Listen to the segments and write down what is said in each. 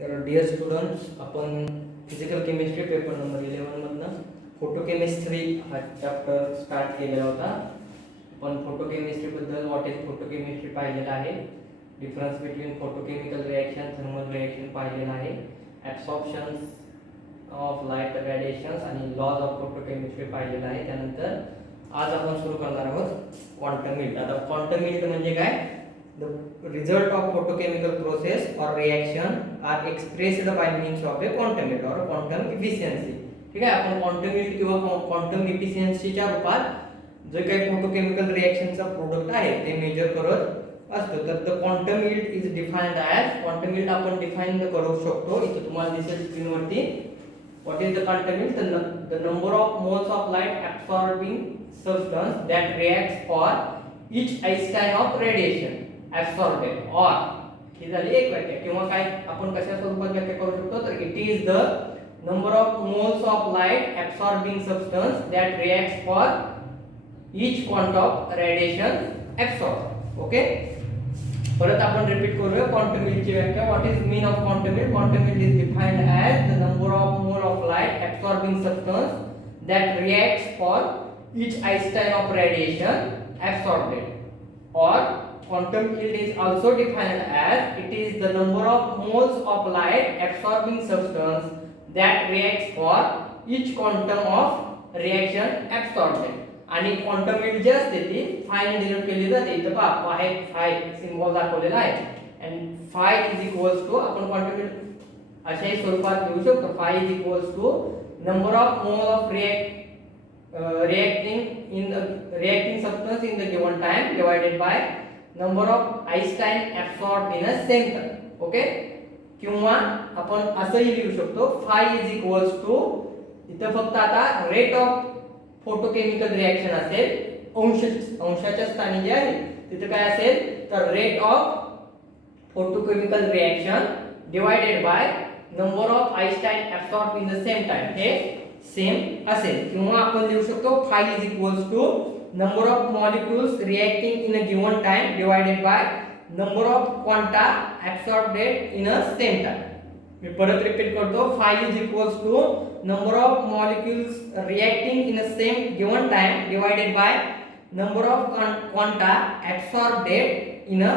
तर dear students, आपण physical chemistry paper number 11 मधनं फोटोकेमिस्ट्री हा चॅप्टर स्टार्ट केलेला होता. आपण फोटोकेमिस्ट्रीबद्दल व्हॉट इज फोटोकेमिस्ट्री पाहिलेला आहे, difference between photochemical reaction, thermal reaction पाहिलेला आहे, ॲब्सॉर्प्शन्स ऑफ लाईट रेडिएशन्स आणि लॉज ऑफ फोटोकेमिस्ट्री पाहिलेला आहे. त्यानंतर आज आपण सुरू करणार आहोत क्वांटम हिट. आता क्वांटम हिट म्हणजे काय? The result of photochemical process or reaction are expressed by means of a quantum heat or quantum efficiency. ठीक आहे, आपण क्वांटम हिट किंवा क्वांटम इफिशियन्सीच्या रूपात जे काही फोटोकेमिकल रिॲक्शनचा प्रोडक्ट आहे ते मेजर करत असतो. तर the quantum yield is defined as, quantum yield आपण डिफाइन करू शकतो. इथे तुम्हाला दिसेल स्क्रीनवरती. What is the quantum yield? The number of moles of light absorbing substance that reacts for each einstein of radiation absorbed. Or ही झाली एक व्याख्या. किंवा काय आपण कशा स्वरूपात व्याख्या करू शकतो? तर it is the number of moles of light absorbing substance that reacts for each quantum of radiation absorb. Okay, परत आपण रिपीट करूया क्वांटम हिटची व्याख्या. What is mean of quantum yield? Quantum yield is defined as the number of mole of light absorbing substance that reacts for each einstein of radiation absorbed. Or quantum field is also defined as it is the number of moles of light absorbing substance that reacts for each quantum of reaction absorbed. आणि quantum hit जे असते ती five ने denote केली जाते. इथं पहा five symbol दाखवलेला आहे आणि फाय इज इक्वल्स टू, आपण क्वांटम हिट अशाही स्वरूपात लिहू शकतो. Phi is equals to number of mole of reacting substance in the given time divided by number of Einstein absorbed in a same time. Okay, किंवा आपण असंही लिहू शकतो phi is equals to, इथं फक्त आता रेट ऑफ फोटोकेमिकल रिॲक्शन असेल, अंशाच्या स्थानी जे आहे तिथे काय असेल तर rate of photochemical reaction divided by number of Einstein absorbed in the same time. हे सेम असेल. किंवा आपण लिहू शकतो phi is equals to number of molecules reacting in a given time divided by number of quanta absorbed in a same time. मी परत repeat करतो. phi is equals to number of molecules reacting in a same given time divided by number of quanta absorbed in a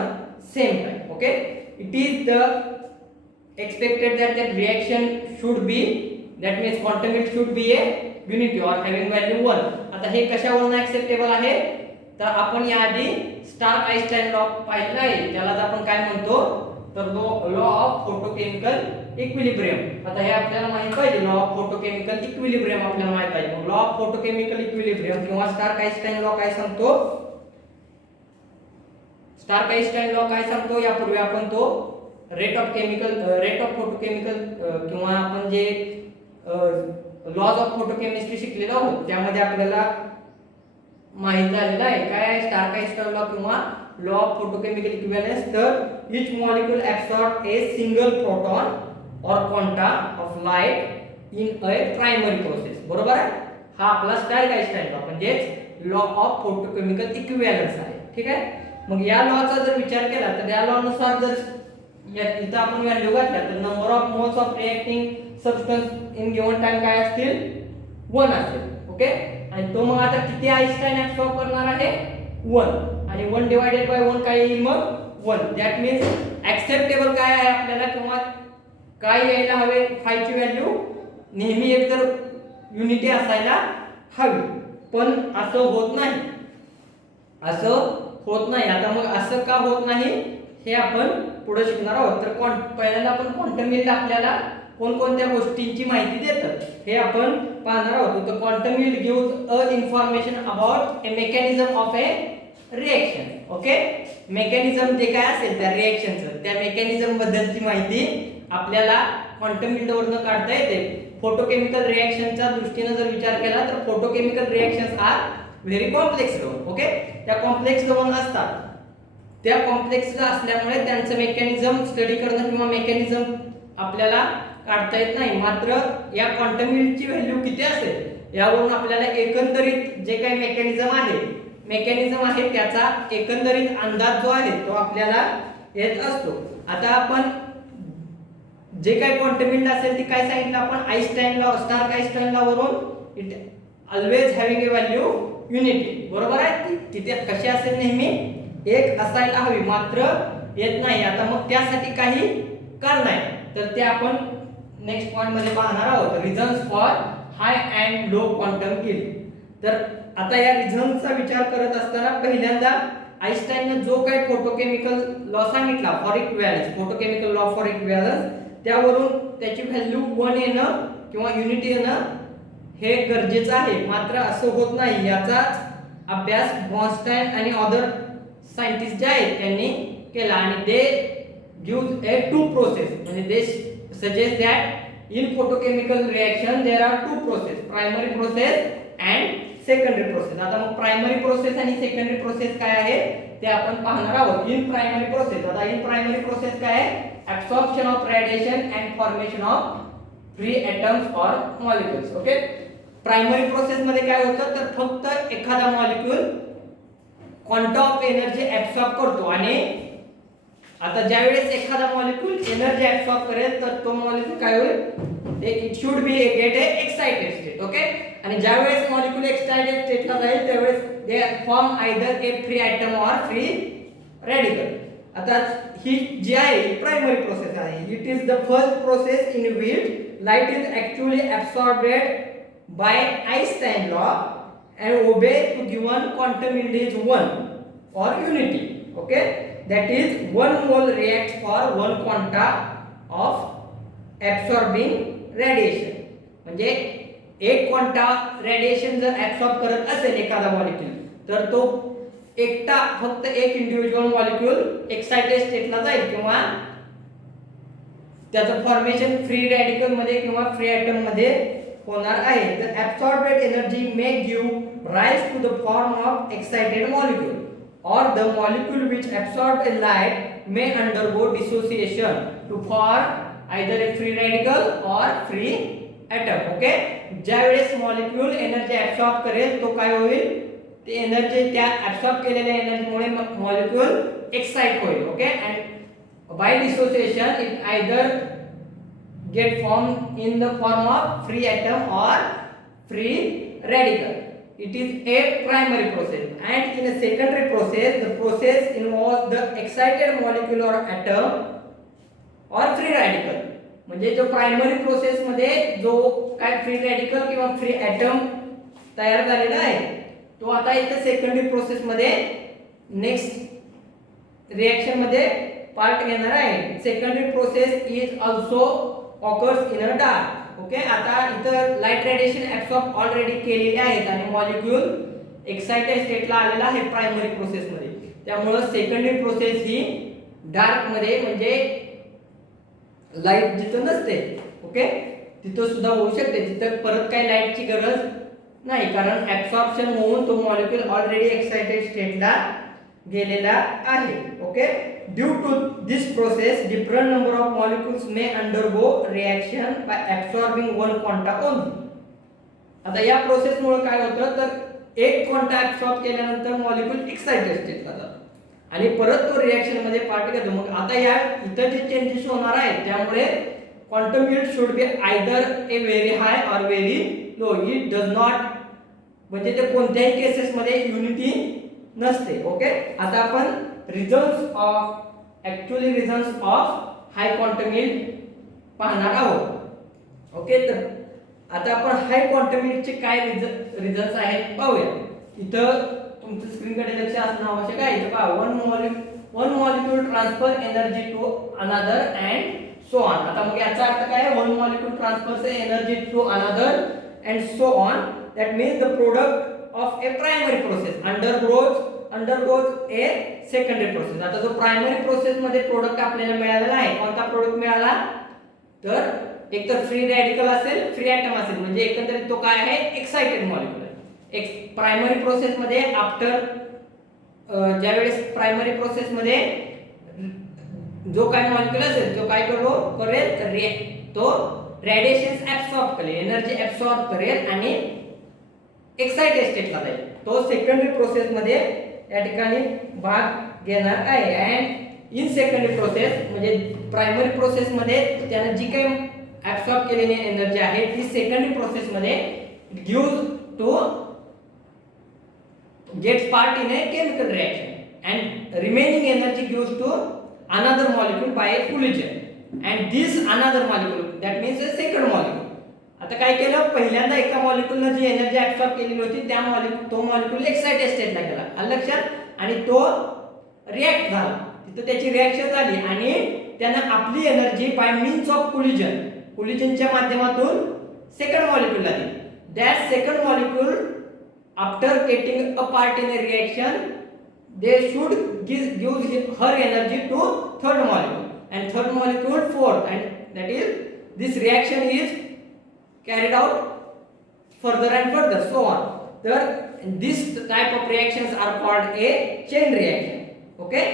same time. Okay, it is the expected that reaction should be, that means quantum heat should be a unity or having value 1. आता हे कशावरून acceptable आहे? तर आपण याआधी Starc Einstein law पाहिलेला आहे, त्यालाच आपण काय म्हणतो तर लॉ ऑफ फोटोकेमिकल इक्विलिब्रियम. आता हे आपल्याला माहित पाहिजे, लॉ ऑफ फोटोकेमिकल इक्विलिब्रियम आपल्याला माहित पाहिजे. मग लॉ ऑफ फोटोकेमिकल इक्विलिब्रियम किंवा स्टार्क आइन्स्टाइन लॉ काय सांगतो? स्टार्क आइन्स्टाइन लॉ काय सांगतो? यापूर्वी आपण तो रेट ऑफ फोटोकेमिकल किंवा आपण जे लॉज ऑफ फोटोकेमिस्ट्री शिकलेलो आहोत त्यामध्ये आपल्याला माहित झालेलं आहे काय स्टार्क आइन्स्टाइन लॉ किंवा लॉ ऑफ फोटोकेमिकल इक्विव्हॅलन्स. तर each molecule absorb a single proton or quanta of light in a primary process. बरोबर आहे, हा आपला स्टार्क आइन्स्टाइन लॉ म्हणजे लॉ ऑफ फोटोकेमिकल इक्विव्हॅलन्स आहे. ठीक आहे, मग या लॉचा जर विचार केला तर या लॉ नुसार जर इथं आपण व्हॅल्यू घातल्या तर number of moles of reacting substance in given time काय असतील? 1 असेल. ओके, आणि तो मग आता किती आइन्स्टाइन ॲब्सॉर्ब करणार आहे? 1. आणि 1 डिवाइडेड बाय 1 काय येईल? मग 1. दॅट मीन्स ॲक्सेप्टेबल काय आहे आपल्याला किंवा काय यायला हवे? फायची व्हॅल्यू नेहमी एक तर युनिटी असायला हवी, पण असं होत नाही. आता मग असं का होत नाही हे आपण पुढे शिकणार आहोत. तर पहिल्यांदा आपण क्वांटम हिट आपल्याला कोणकोणत्या गोष्टींची माहिती देतात हे आपण पाहणार आहोत. तर quantum hit gives a information about A mechanism of A reaction. Okay, mechanism जे काय असेल त्या रिॲक्शनचं, त्या मेकॅनिझम बद्दलची माहिती आपल्याला क्वांटम हिट वरून काढता येते. फोटोकेमिकल रिॲक्शनच्या दृष्टीने जर विचार केला तर photochemical reactions are very complex done. Okay, त्या कॉम्प्लेक्स डोन असतात. त्या कॉम्प्लेक्स असल्यामुळे त्यांचं मेकॅनिझम स्टडी करणं किंवा मेकॅनिझम आपल्याला काढता येत नाही. मात्र या क्वांटम हिटची व्हॅल्यू किती असेल यावरून आपल्याला एकंदरीत जे काही मेकॅनिझम आहे त्याचा एकंदरीत अंदाज जो आहे तो आपल्याला येत असतो. आता आपण जे काही क्वांटम यील्ड असेल ती काय सांगितलं आपण Einstein law, Stark Einstein law वरून it always having a value unity. बरोबर आहे. तिथे कशी असेल नेहमी एक असायला हवी, मात्र येत नाही. आता मग त्यासाठी काही कारण आहे, तर ते आपण नेक्स्ट पॉइंट मध्ये पाहणार आहोत. Reasons for high and low quantum yield. तर आता या रिझन्सचा विचार करत असताना पहिल्यांदा आइन्स्टाईनने जो काही फोटोकेमिकल लॉ सांगितला for equivalence, photochemical law for equivalence, त्यावरून त्याची व्हॅल्यू 1 येणं किंवा युनिटी येणं हे गरजेचं आहे. मात्र असं होत नाही. याचाच अभ्यास बॉर्नस्टाईन आणि अदर सायंटिस्ट जे आहेत त्यांनी केला आणि they give a two process, म्हणजे they suggest that in photochemical reaction there are two process, primary process and secondary process. आता मग प्रायमरी प्रोसेस आणि सेकंडरी प्रोसेस काय आहे ते आपण पाहणार आहोत. इन प्रायमरी प्रोसेस, आता इन प्रायमरी प्रोसेस काय आहे, absorption of radiation and formation of free atoms or molecules. Okay, primary process मध्ये काय होतं तर फक्त एखादा molecule quantum of energy absorb करतो आणि आता ज्यावेळेस एखादा मॉलिक्यूल एनर्जी ऍब्सॉर्ब करेल तर तो मॉलिक्यूल काय होईल, it should be get a excited state. Okay, आणि ज्यावेळेस मॉलिक्यूल एक्साइटेड स्टेटला जाईल त्यावेळेस they form either a free atom or free radical. आता ही जी आहे प्रायमरी प्रोसेस आहे. It is the first process in which light is actually absorbed by Einstein law and obey to given quantum yield is 1 or unity. Okay, that is 1 mole reacts for 1 quanta of absorbing radiation. म्हणजे एक quanta radiation जर absorb करत असेल एखादा molecule तर तो एकटा फक्त एक इंडिव्हिज्युअल मॉलिक्यूल एक्साइटेड स्टेटला जाईल किंवा त्याचं फॉर्मेशन फ्री रॅडिकल मध्ये किंवा फ्री एटम मध्ये होणार आहे. The absorbed energy may give rise to the form of excited molecule or the molecule which absorb a light may undergo dissociation to form either a free radical or free atom. Okay, ज्यावेळेस molecule energy absorb करेल तो काय होईल, ते energy त्या absorb केलेल्या एनर्जीमुळे molecule excite होईल. Okay, and by dissociation it either get formed in the form of free atom or free radical. It is a primary process. And in a secondary process, the process involves the excited molecule or atom or free radical. म्हणजे जो primary process मध्ये जो काय free radical किंवा free atom तयार झालेला आहे तो आता इथे सेकंडरी प्रोसेस मध्ये नेक्स्ट रिएक्शन मध्ये पार्ट घेणार आहे. Secondary process is also occurs in a dark. Okay, आता इथं लाइट रेडिएशन ऍब्सॉर्ब ऑलरेडी केलेले आहेत आणि मॉलिक्यूल एक्साइटेड स्टेटला आलेला आहे प्रायमरी प्रोसेस मध्ये. त्यामुळे सेकंडरी प्रोसेस ही डार्क मध्ये म्हणजे लाइट जिथं नसते ओके तिथं सुद्धा होऊ शकते. तिथं परत काही लाइटची गरज नाही कारण ऍब्सॉर्प्शन होऊन तो मॉलिक्यूल ऑलरेडी एक्साइटेड स्टेटला गेलेला आहे. Okay, due to this process different number of molecules may undergo reaction by absorbing one quanta only. आता या प्रोसेस मुळे काय होतं तर एक क्वांटा ऍब्सॉर्ब केल्यानंतर मॉलिक्यूल एक्साइटेड स्टेटला जातो आणि परत तो रिएक्शन मध्ये पार्ट घेतो. मग आता या इतर जे चेंजेस होणार आहेत त्यामुळे quantum yield should be either A very high or very low. It does not म्हणजे ते कोणत्याही केसेस मध्ये युनिटी नसते. ओके, आता आपण reasons of high quantum yield पाहणार आहोत. ओके, तर आता आपण हाय क्वांटम यील्डचे काय रिझन्स आहेत पाहूया. इथं तुमच्या स्क्रीनकडे लक्ष असणं आवश्यक आहे. इथं पहा one molecule transfer energy to another and so on. आता मग याचा अर्थ काय आहे, one molecule transfer energy to another and so on. That means the product of a primary process undergoes a secondary process. आता जो प्रायमरी प्रोसेस मध्ये product आपल्याला मिळालेला आहे कोणता प्रोडक्ट मिळाला तर एक तर फ्री रॅडिकल असेल फ्री एटम असेल म्हणजे एकंदरीत तो काय आहे एक्साइटेड मॉलिक्यूल आहे. एक प्रायमरी प्रोसेस मध्ये आफ्टर ज्यावेळेस प्रायमरी प्रोसेस मध्ये जो काय मॉलिक्यूल असेल तो काय करेल तर तो रेडिएशन ऍब्सॉर्ब करेल एनर्जी ऍब्सॉर्ब करेल आणि एक्साइटेड स्टेटला जाईल. तो सेकंडरी प्रोसेस मध्ये या ठिकाणी भाग घेणार आहे. अँड इन सेकंडरी प्रोसेस म्हणजे प्रायमरी प्रोसेस मध्ये त्याने जी काही ऍब्सॉर्ब केलेली एनर्जी आहे ती सेकंडरी प्रोसेस मध्ये gives to gets part in a chemical reaction and remaining energy gives to another molecule by a collision and this another molecule that means a second molecule. आता काय केलं पहिल्यांदा एका मॉलिक्यूलने जी energy absorb केलेली होती त्या तो मॉलिक्यूल एक्साइटेड स्टेटला गेला आलं लक्षात आणि तो रिॲक्ट झाला तिथे त्याची रिॲक्शन झाली आणि त्याने आपली एनर्जी बाय मीन्स ऑफ कोलिजनच्या माध्यमातून सेकंड मॉलिक्यूलला दिली. That second molecule after getting a part in a reaction they should give her energy to third molecule and third molecule fourth and that is this reaction is carried out further and further so on. This type of reactions are called a chain reaction. okay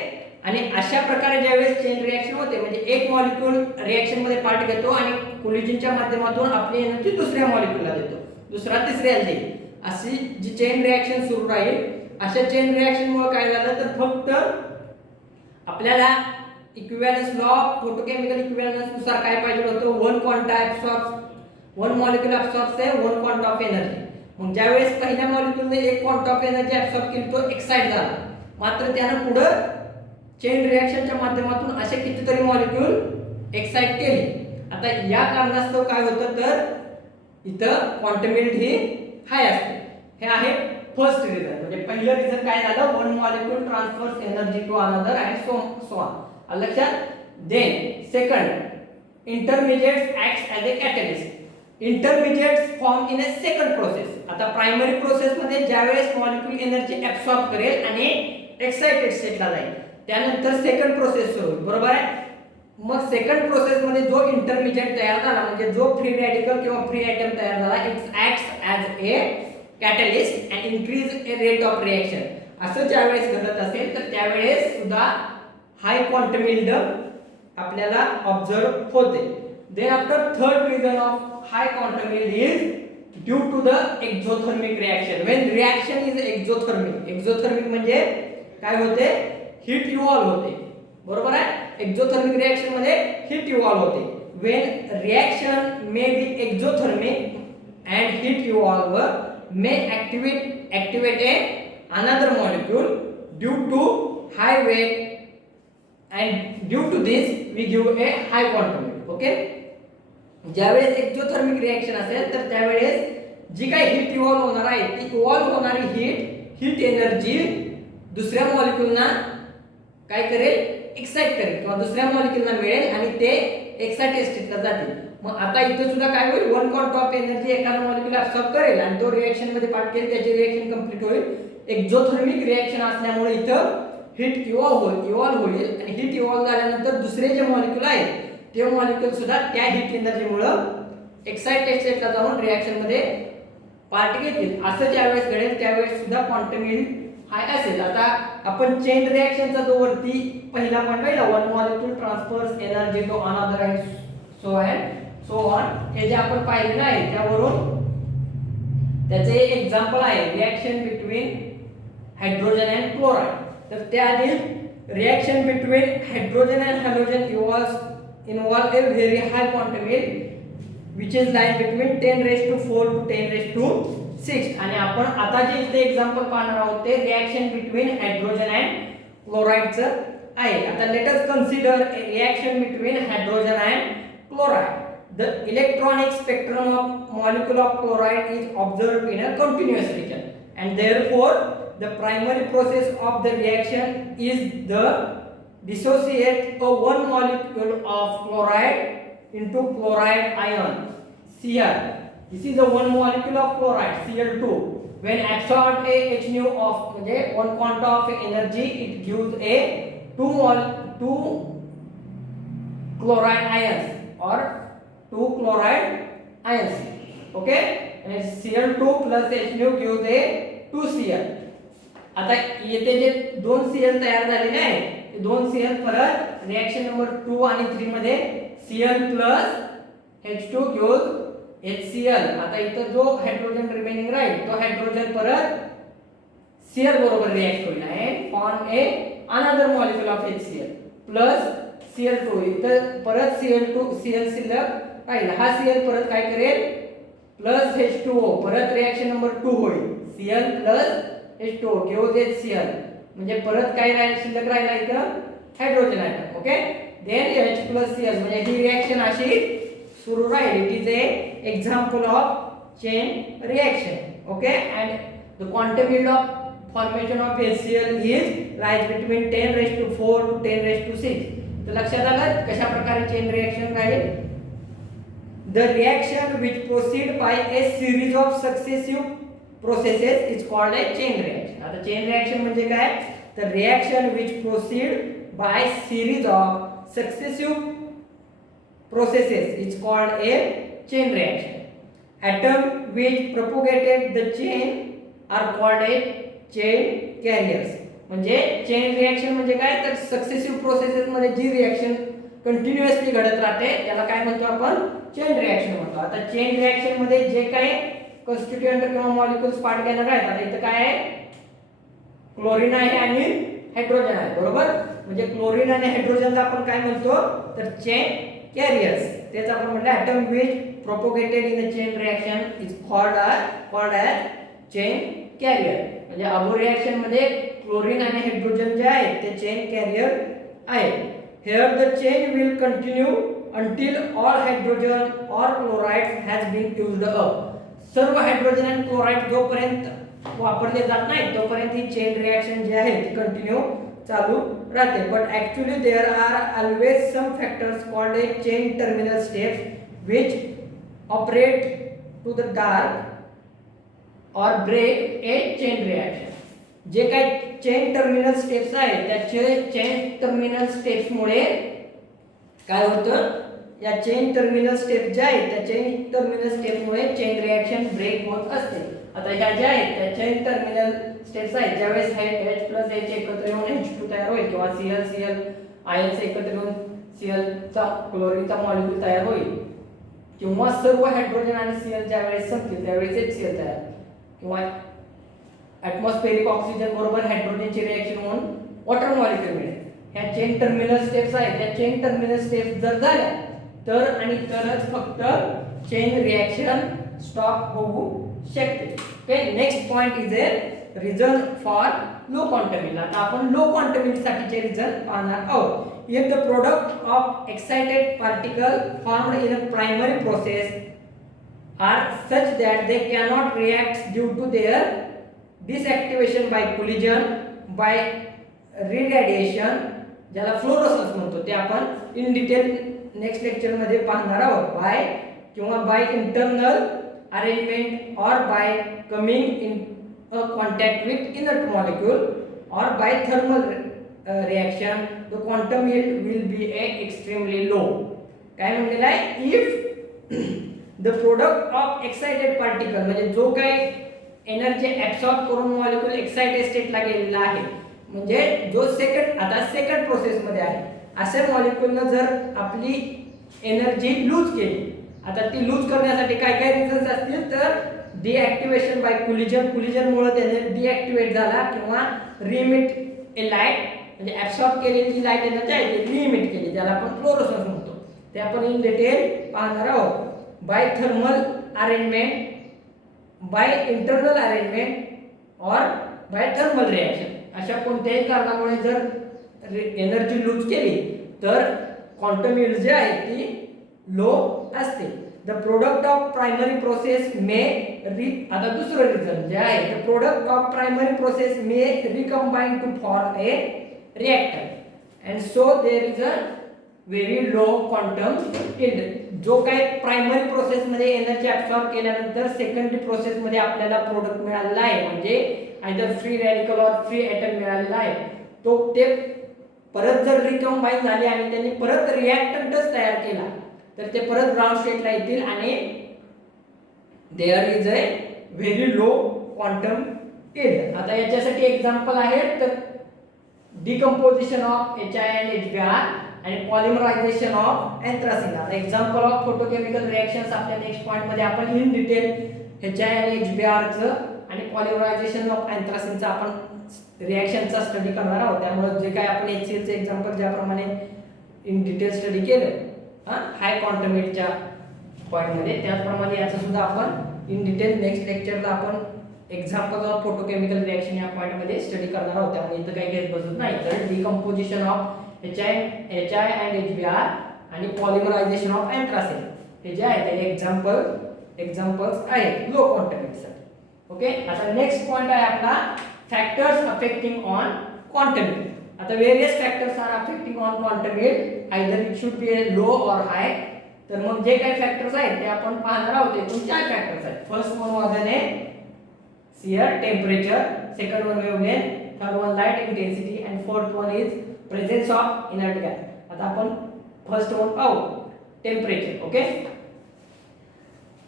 आणि अशा प्रकारे ज्यावेळेस chain reaction होते म्हणजे एक molecule reaction मध्ये part घेतो आणि कोलिजनच्या माध्यमातून आपली एनर्जी दुसऱ्या मॉलिक्यूलला देतो दुसरा तिसऱ्याला देईल अशी जी चेन रिएक्शन सुरू राहील. अशा चेन रिएक्शन मुळे काय झालं तर फक्त आपल्याला इक्विव्हॅलन्स लॉ फोटोकेमिकल इक्विव्हॅलन्स नुसार काय पाहिजे होतं one quanta absorb one molecule absorbs आहे वन क्वांटा ऑफ एनर्जी. मग ज्यावेळेस पहिल्या मॉलिक्यूलने एक क्वांटा ऑफ एनर्जी ऍब्सॉर्ब केली तो एक्साइट झाला मात्र त्याने पुढे चेन रिएक्शनच्या माध्यमातून असे कितीतरी मॉलिक्यूल एक्साइट केली. आता या कारणास्तव काय होतं तर इथं क्वांटम यील्ड ही हाय असते. हे आहे फर्स्ट रिझन म्हणजे पहिलं रिझन काय झालं one molecule transfers energy to another and so on. लक्षात. Then second intermediates acts as a catalyst. Intermediates form in a second process. आता प्रायमरी प्रोसेस मध्ये ज्यावेळेस मॉलिक्यूल एनर्जी ऍब्सॉर्ब करेल आणि एक्साइटेड स्टेटला जाईल त्यानंतर सेकंड प्रोसेस सुरू होईल बरोबर आहे. मग सेकंड प्रोसेस मध्ये जो इंटरमिजिएट तयार झाला म्हणजे जो फ्री रॅडिकल किंवा फ्री एटम तयार झाला it acts as a catalyst and increase a rate of reaction. असं ज्यावेळेस घडत असेल तर त्यावेळेस सुद्धा हाय क्वांटम यील्ड आपल्याला ऑब्झर्व होते. Then after third reason of high quantum yield is due to the exothermic reaction. When reaction is exothermic म्हणजे काय होते हीट इव्हॉल्व होते बरोबर आहे. एक्झोथर्मिक रिएक्शन मध्ये हीट इव्हॉल्व होते. When reaction may be exothermic and heat evolve may activate a another molecule due to high weight and due to this we give a high quantum weight. okay ज्यावेळेस exothermic reaction असेल तर त्यावेळेस जी काही heat evolve होणार आहे ती evolve होणारी heat energy दुसऱ्या मॉलिक्यूलना काय करेल एक्साइट करेल किंवा दुसऱ्या मॉलिक्यूलना मिळेल आणि ते एक्साइटेड स्टेटला जातील. मग आता इथं सुद्धा काय होईल वन क्वांटा ऑफ एनर्जी एखादा मॉलिक्यूल ऍब्सॉर्ब करेल आणि तो रिएक्शन मध्ये पार्ट केली त्याची रिएक्शन कंप्लीट होईल. एक्झोथर्मिक रिएक्शन असल्यामुळे इथं हीट इव्हॉल्व होईल आणि हीट इव्हॉल्व झाल्यानंतर दुसरे जे मॉलिक्यूल आहेत ते मॉलिक्यूल सुद्धा त्या हीट एनर्जीमुळे एक्साइटेड स्टेटला जाऊन रिएक्शन मध्ये पार्ट घेतील. असं ज्यावेळेस घडेल त्यावेळेस सुद्धा क्वांटम यील्ड हाय असेल. आता आपण चेन रिएक्शनचा जो वरती पहिला पॉइंट पाहिला one molecule transfers energy to another and so on हे जे आपण पाहिलेलं आहे त्यावरून त्याचे एक एक्झाम्पल आहे reaction between hydrogen and chloride. तर त्याआधी reaction between hydrogen and halogen involve A very high quantum yield which is line between 10⁴ to 10⁶. आणि आपण आता जे इथे एक्झाम्पल पाहणार आहोत ते रिएक्शन बिटवीन हायड्रोजन अँड क्लोराईडचं आहे. आता let us consider a reaction between hydrogen and chloride. The electronic spectrum of molecule of chloride is observed in a continuous region and therefore the primary process of the reaction is the dissociate a one molecule of chloride into chloride ion Cl. This is the one molecule of chloride Cl2. When absorbed a H nu of म्हणजे one quanta of energy it gives a two chloride ions or two chloride ions. Okay, and Cl2 plus H nu gives a 2Cl. आता येथे जे दोन Cl तयार झालेले आहे ते दोन Cl परत रिएक्शन नंबर 2 आणि 3 मध्ये Cl plus H2 gives HCl. आता इथं जो हायड्रोजन रिमेनिंग राहील तो हायड्रोजन परत Cl बरोबर रिएक्ट होईल आणि form a another molecule of HCl. Plus Cl2 इथं परत Cl शिल्लक राहील, हा Cl परत काय करेल प्लस H2O, परत रिएक्शन नंबर 2 होईल, Cl plus H2O gives Cl, म्हणजे परत काय राहील शिल्लक राहिला इथं hydrogen atom. Okay, then H plus Cl, म्हणजे ही रिएक्शन अशी सुरू राहील. It is a example of chain reaction. Okay, and the quantum yield of formation of HCl is lies between 10 raised to 4 to 10 raised to 6. तर लक्षात आलं कशा प्रकारे चेन रिएक्शन राहील. The reaction which proceed by a series of successive processes is called a chain reaction. आता chain reaction म्हणजे काय, तर reaction which proceed by series of successive processes is called a chain reaction. Atom which propagated the chain are called a chain carriers. म्हणजे chain reaction म्हणजे काय, तर successive processes मध्ये जी reaction continuously घडत राहते त्याला काय म्हणतो आपण, चेन रिएक्शन म्हणतो. आता चेन रिएक्शन मध्ये जे काही कॉन्स्टिट्यूएंट किंवा मॉलिक्युल्स पार्ट घेणार आहेत, आता इथं काय आहे, क्लोरीन आहे आणि हायड्रोजन आहे, बरोबर. म्हणजे क्लोरीन आणि हायड्रोजनला आपण काय म्हणतो, तर चेन कॅरियर्स. तेच आपण म्हटलं atom which propagated in the chain reaction is called as chain carrier. म्हणजे अबो रिएक्शन मध्ये क्लोरीन आणि हायड्रोजन जे आहेत ते चेन कॅरियर आहेत. Here the chain will continue until all hydrogen or chlorides has been used up. सर्व hydrogen आणि chloride जोपर्यंत वापरले जात नाही तोपर्यंत ही चेन रिएक्शन जी आहे ती कंटिन्यू चालू राहते. But actually there are always some factors called a chain terminal steps which operate to the dark or break a chain reaction. जे काही चेन टर्मिनल स्टेप्स आहेत त्याचे चेन टर्मिनल स्टेप्स मुळे काय होतं, या चेन टर्मिनल स्टेप ज्या आहेत त्या चेन टर्मिनल स्टेप मुळे चेन रिएक्शन ब्रेक होत असते. आता ह्या ज्या आहेत त्या चेन टर्मिनल स्टेप्स आहेत, ज्यावेळेस H प्लस H एकत्र येऊन H2 तयार होईल किंवा Cl आयन्स एकत्र येऊन Cl चा क्लोरीनचा मॉलिक्यूल तयार होईल, किंवा सर्व हायड्रोजन आणि Cl ज्या वेळेस संपतील त्यावेळेस HCl तयार, किंवा ॲटमॉस्फेरिक ऑक्सिजन बरोबर हायड्रोजनची रिएक्शन होऊन वॉटर मॉलिक्यूल मिळेल. ह्या चेन टर्मिनल स्टेप्स आहेत, त्या चेन टर्मिनल स्टेप्स जर झाल्या तर आणि तरच फक्त चेन रिएक्शन स्टॉप होऊ शकते. Okay, next point is a reason for low quantum yield. आता आपण लो क्वांटम yield साठीचे रिझन पाहणार आहोत. If the product of excited particle formed in a primary process are such that they cannot react due to their disactivation by collision, by radiation, ज्याला fluorescence म्हणतो, ते आपण in detail next lecture मध्ये पाहणार आहोत. By किंवा by internal arrangement और by coming in contact with inert molecule or by thermal reaction, the quantum yield will be extremely low. काय म्हणलेलं आहे, if the product of excited particle म्हणजे जो काही एनर्जी ऍब्सॉर्ब करून मॉलिक्यूल एक्साइटेड स्टेटला गेलेला आहे, म्हणजे जो सेकंड प्रोसेस मध्ये आहे, अशा मॉलिक्यूलनं जर आपली एनर्जी लूज केली, आता ती लूज करण्यासाठी काय काय रिझन्स असतील, तर डिॲक्टिव्हेशन बाय कुलिजन मुळे त्याने डिॲक्टिव्हेट झाला, किंवा रिमिट ए लाईट म्हणजे ऍब्सॉर्ब केलेली जी लाईट एनर्जी आहे ती रिमिट केली, ज्याला आपण फ्लोरोसन्स म्हणतो, ते आपण इन डिटेल पाहणार आहोत. By thermal arrangement, by internal arrangement और बाय थर्मल रिएक्शन, अशा कोणत्याही कारणामुळे जर एनर्जी लूज केली तर क्वांटम yield जी आहे ती लो असते. The product of primary process may आता दुसरं रिझन जे आहे, the product of primary process may recombine to form a reactor and so there is a very low quantum yield. जो काही प्रायमरी प्रोसेस मध्ये एनर्जी ऍब्सॉर्ब केल्यानंतर secondary process मध्ये आपल्याला प्रोडक्ट मिळालेला आहे, म्हणजे आयदर फ्री रॅडिकल और फ्री एटम मिळालेला आहे, तो ते परत जर रिकंबाइन झाले आणि त्यांनी परत रिएक्टंटच तयार केला तर ते परत ग्राउंड स्टेटला येतील आणि there is a very low quantum yield. आता याच्यासाठी एक्झाम्पल आहे, तर decomposition of HI and HBr आणि पॉलिमरायझेशन ऑफ एन्थ्रासीन. आता एक्झाम्पल ऑफ फोटोकेमिकल रिएक्शन्स आपल्या नेक्स्ट पॉइंट मध्ये आपण इन डिटेल HI आणि HBr चं आणि पॉलिमरायझेशन ऑफ एन्थ्रासीनचं आपण रिॲक्शनचा स्टडी करणार आहोत. त्यामुळे जे काय आपण HClचे एक्झाम्पल ज्याप्रमाणे इन डिटेल स्टडी केलं हाय क्वांटम ईल्डच्या पॉईंटमध्ये, त्याचप्रमाणे याचं सुद्धा आपण इन डिटेल नेक्स्ट लेक्चरला आपण एक्झाम्पल ऑफ फोटोकेमिकल रिॲक्शन या पॉईंटमध्ये स्टडी करणार आहोत. त्यामुळे इथं काही घेत बसत नाही. तर decomposition of HI and HBr आणि पॉलिमरायझेशन ऑफ अँथ्रासीन हे जे आहे ते एक्झाम्पल्स आहेत लो क्वांटम ईल्डसाठी. ओके, आता नेक्स्ट पॉइंट आहे आपला factors affecting on quantum yield. आता various factors are affecting on quantum yield, either it should be low or high. तर मग जे काही फॅक्टर्स आहेत ते आपण पाहणार आहोत. एकूण 4 फॅक्टर्स आहेत. फर्स्ट वन वाज shear temperature, second one wavelength, third one light intensity and fourth one is presence of inert gas. आता आपण फर्स्ट वन पाहू, temperature. Okay,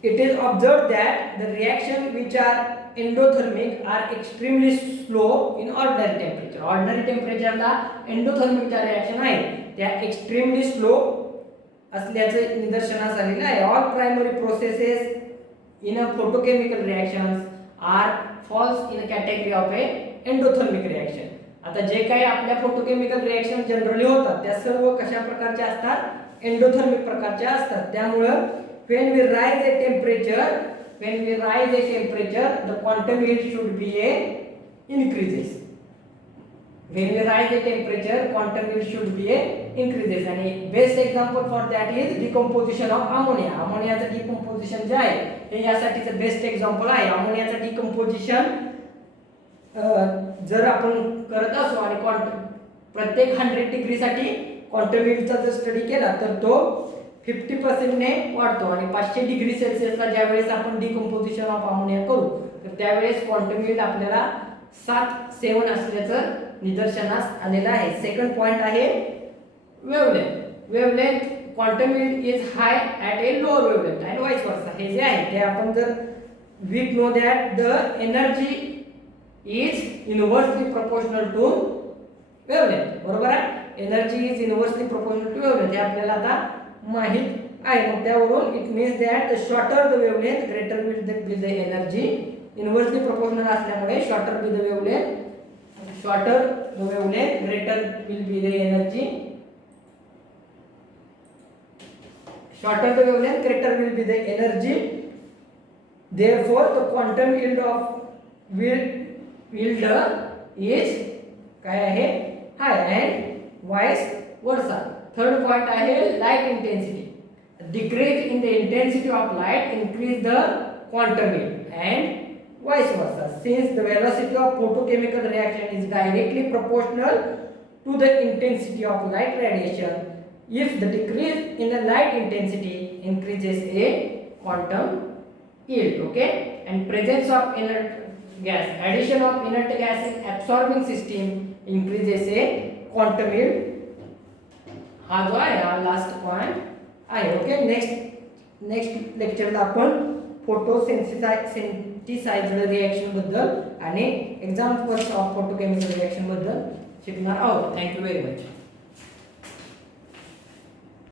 it is observed that the reaction which are endothermic are extremely slow in ordinary temperature. ordinary temperature ला endothermic ज्या reaction आहेत त्या extremely slow असल्याचे निदर्शनास आलेले आहे. all primary processes in a photochemical reactions are falls in a category of a endothermic reaction. आता जे काही आपल्या फोटोकेमिकल रिएक्शन जनरली होतात त्या सर्व कशा प्रकारच्या असतात, एंडोथर्मिक प्रकारच्या असतात. त्यामुळे when we rise a temperature the quantum yield should be a increases. when we rise the temperature quantum yield should be a increases. आणि best example for that is decomposition of ammonia. अमोनियाचं decomposition जे आहे हे यासाठीचं best example आहे. अमोनियाचं decomposition जर आपण करत असो आणि प्रत्येक 100 डिग्री साठी क्वांटम यील्डचा जर स्टडी केला तर तो 50% ने वाढतो. आणि 500 डिग्री सेल्सिअसला ज्यावेळेस आपण डिकम्पोजिशन ऑफ अमोनिया करू तर त्यावेळेस क्वांटम यील्ड आपल्याला 7 असल्याचं निदर्शनास आलेलं आहे. सेकंड पॉइंट आहे wavelength. Quantum yield is high at a lower wavelength and vice versa जे आहे ते आपण जर we know that the energy is inversely proportional to wavelength. बरोबर आहे, energy is inversely proportional to wavelength हे आपल्याला आता माहित आहे. मग त्यावरून it means that the shorter the wavelength greater will the energy. Inversely proportional असल्यामुळे shorter the wavelength greater will be the energy. Shorter the wavelength greater will be the energy. Therefore the quantum yield is काय आहे high and vice versa. Third point आहे light intensity. Decrease in the intensity of light increase the quantum yield and vice versa. Since the velocity of photochemical reaction is directly proportional to the intensity of light radiation, if the decrease in the light intensity increases a quantum yield. Okay, and presence of inert gas, addition of inert gas in absorbing system increases a quantum yield. हा जो आहे हा last point आहे. Okay, next लेक्चरला आपण फोटोसिंथेसाइज्ड reaction बद्दल आणि examples of photochemical reaction बद्दल शिकणार आहोत. Thank you very much.